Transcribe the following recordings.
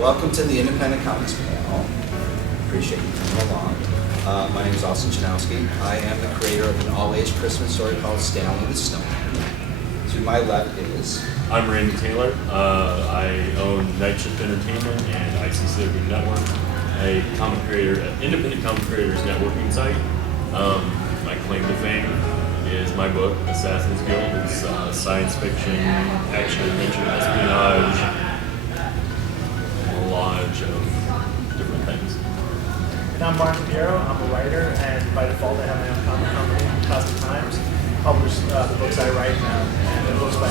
Welcome to the Independent Comics panel. Appreciate you coming along. My name is Austin Jawnosky. I am the creator of an all-age Christmas story called Stanley the Snowman. To my left is... I'm Randy Taylor. I own Night Shift Entertainment and ICCW Network, a comic creator, independent comic creators networking site. My claim to fame is my book, Assassin's Guild. It's science fiction, action, adventure, espionage, melange of different things. And I'm Pierro. I'm a writer, and by default I have my own comic company, Cosmic Times. Publish the books I write now, and the books by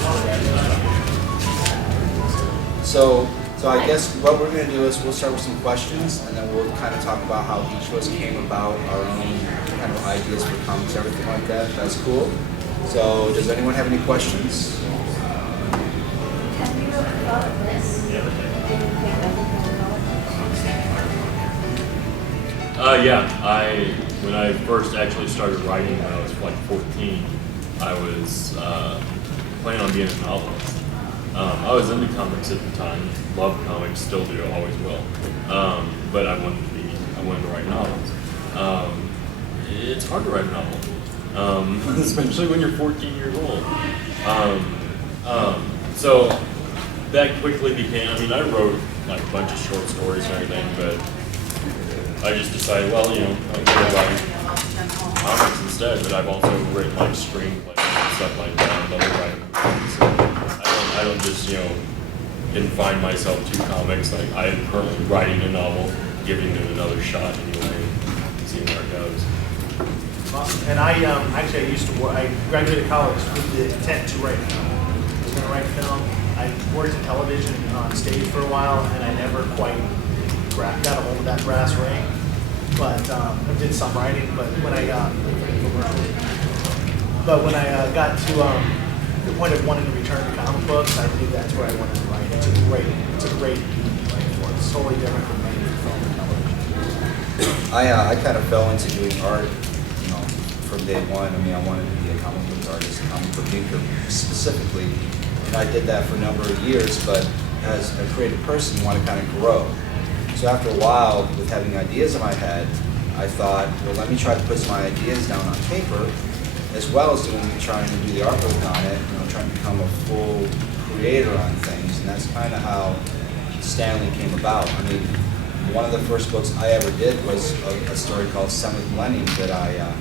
So I guess what we're going to do is we'll start with some questions, and then we'll kind of talk about how each of us came about our own kind of ideas for comics, everything like that. That's cool. So does anyone have any questions? Have you ever thought of this? When I first actually started writing when I was like 14, I was planning on being a novelist. I was into comics at the time, loved comics, still do, always will. But I wanted to write novels. It's hard to write a novel, especially when you're 14 years old. So that quickly became, I wrote like a bunch of short stories and everything, but I just decided, well, I'm going to write comics instead, but I've also written like screenplays and stuff like that, and other writing. So I don't just, confine myself to comics. Like, I am currently writing a novel, giving it another shot anyway, seeing where it goes. Awesome. And I used to work, I graduated college with the intent to write film. I was going to write film. I worked in television on stage for a while, and I never quite got a hold of that brass ring. But I did some writing, but when I got to the point of wanting to return to comic books, I knew that's where I wanted to write. It's a great medium to write for. It's totally different from writing for film and television. I kind of fell into doing art, from day one. I wanted to be a comic book artist, a comic book maker specifically, and I did that for a number of years. But as a creative person, you want to kind of grow. So after a while, with having ideas in my head, I thought, well, let me try to put my ideas down on paper, as well as trying to do the artwork on it, trying to become a full creator on things, and that's kind of how Stanley came about. One of the first books I ever did was a story called Seventh Millennium that I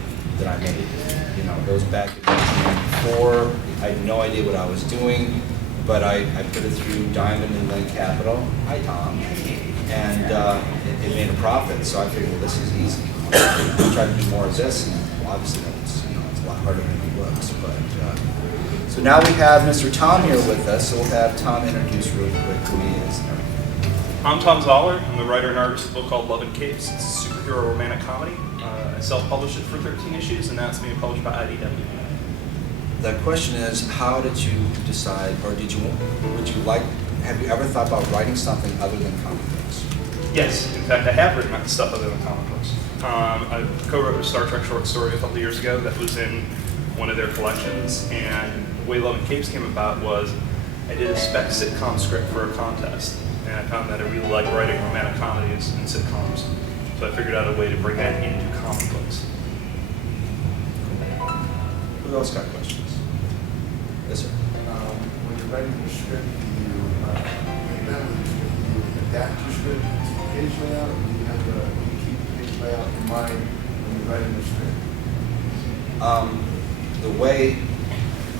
made. It goes back to 1994. I had no idea what I was doing, but I put it through Diamond and then Capital. Hi, Tom. And it made a profit, so I figured, well, this is easy. I'll try to do more of this, and obviously it's a lot harder than it looks. But so now we have Mr. Thom here with us, so we'll have Thom introduce real quick who he is and everything. I'm Thom Zahler. I'm the writer and artist of a book called Love and Capes. It's a superhero romantic comedy. I self-published it for 13 issues, and now it's being published by IDW. The question is, how did you decide, or have you ever thought about writing something other than comic books? Yes, in fact, I have written stuff other than comic books. I co-wrote a Star Trek short story a couple of years ago that was in one of their collections, and the way Love and Capes came about was I did a spec sitcom script for a contest, and I found that I really like writing romantic comedies and sitcoms, so I figured out a way to bring that into comic books. Who else got questions? Yes, sir. When you're writing your script, do you adapt your script to page layout, or do you keep page layout in mind when you're writing the script? The way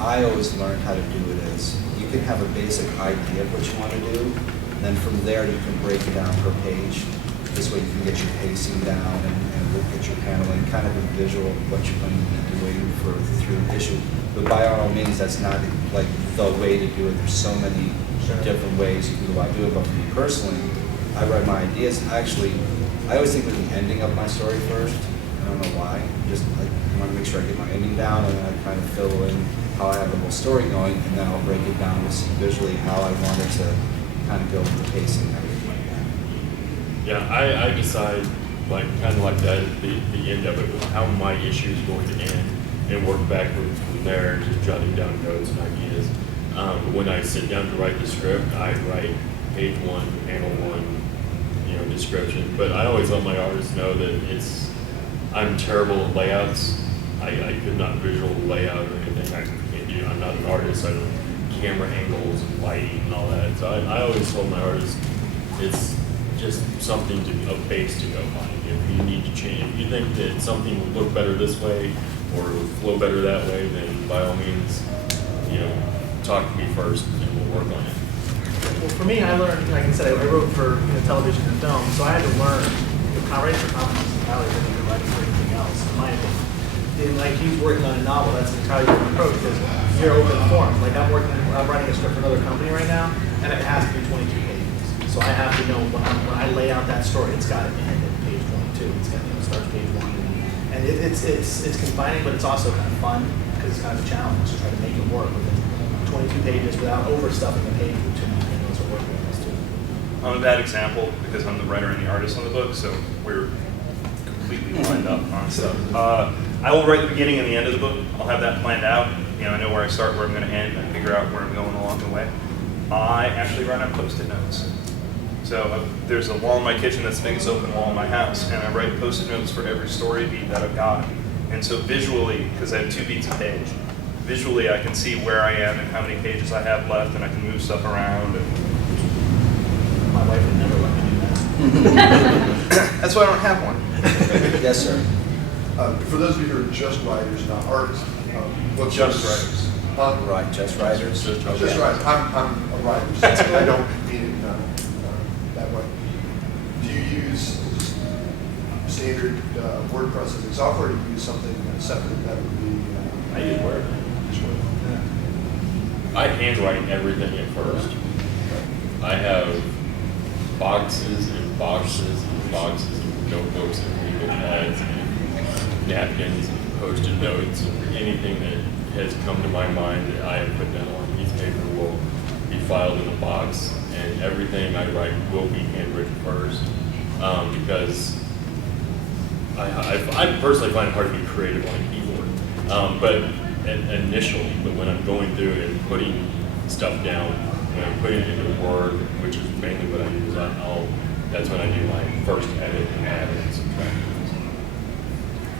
I always learned how to do it is you can have a basic idea of what you want to do, and then from there you can break it down per page. This way you can get your pacing down and look at your paneling, kind of a visual of what you're going to be doing through an issue. But by all means, that's not like the way to do it. There's so many different ways you can go about doing it. But for me personally, I write my ideas. Actually, I always think of the ending of my story first. I don't know why. Just I want to make sure I get my ending down, and then I kind of fill in how I have the whole story going, and then I'll break it down to see visually how I want it to kind of go with the pacing and everything like that. Yeah, I decide kind of like that at the end of it, with how my issue is going to end, and work backwards from there, just jotting down notes and ideas. But when I sit down to write the script, I write page one, panel one, description. But I always let my artists know that I'm terrible at layouts. I could not visual layout or anything. I'm not an artist. I don't camera angles and lighting and all that. So I always told my artists it's just something a base to go by. If you need to change, if you think that something would look better this way or would flow better that way, then by all means, talk to me first and we'll work on it. Well, for me, I learned, like I said, I wrote for television and film, so I had to learn writing for comics is entirely different than writing for anything else, in my opinion. And like he's working on a novel, that's an entirely different approach because you're open form. Like I'm writing a script for another company right now, and it has to be 22 pages. So I have to know when I lay out that story, it's got to end at page 22. It's got to start page 1, and it's confining, but it's also kind of fun because it's kind of a challenge to try to make it work within 22 pages without overstuffing the page with too many things we're working on this too. I'm a bad example because I'm the writer and the artist on the book, so we're completely lined up on stuff. I will write the beginning and the end of the book. I'll have that planned out. I know where I start, where I'm going to end, and figure out where I'm going along the way. I actually write on Post-it notes. So there's a wall in my kitchen that's the biggest open wall in my house, and I write Post-it notes for every story beat that I've got. And so visually, because I have 2 beats a page, visually I can see where I am and how many pages I have left, and I can move stuff around. My wife would never let me do that. That's why I don't have one. Yes, sir. For those of you who are just writers, not artists, what's Just your- writers. Right, just writers. Just writers. I'm a writer, so I don't mean it that way. Do you use standard WordPress as a software, or do you use something separate that would be? I use Word. Just Word? I handwrite everything at first. I have boxes and boxes and boxes of notebooks and legal pads and napkins and Post-it notes and anything that has come to my mind that I have put down on a piece of paper will be filed in a box, and everything I write will be handwritten first because I personally find it hard to be creative on a keyboard. But initially, when I'm going through and putting stuff down, when I'm putting it into Word, which is mainly what I use, that's when I do my first edit and add and subtract.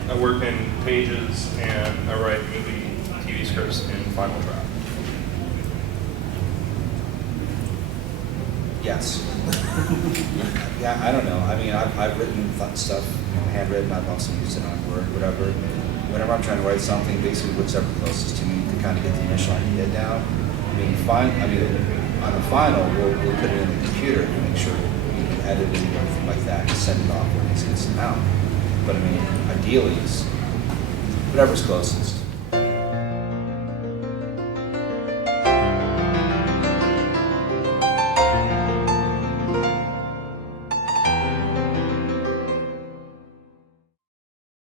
I work in Pages, and I write movie, TV scripts in Final Draft. Yes. Yeah, I don't know. I mean, I've written stuff, handwritten. I've also used it on Word, whatever. Whenever I'm trying to write something, basically whatever closest to me to kind of get the initial idea down. On the final, we'll put it in the computer to make sure we can edit it and everything like that and send it off when it gets out. But ideally, it's whatever's closest.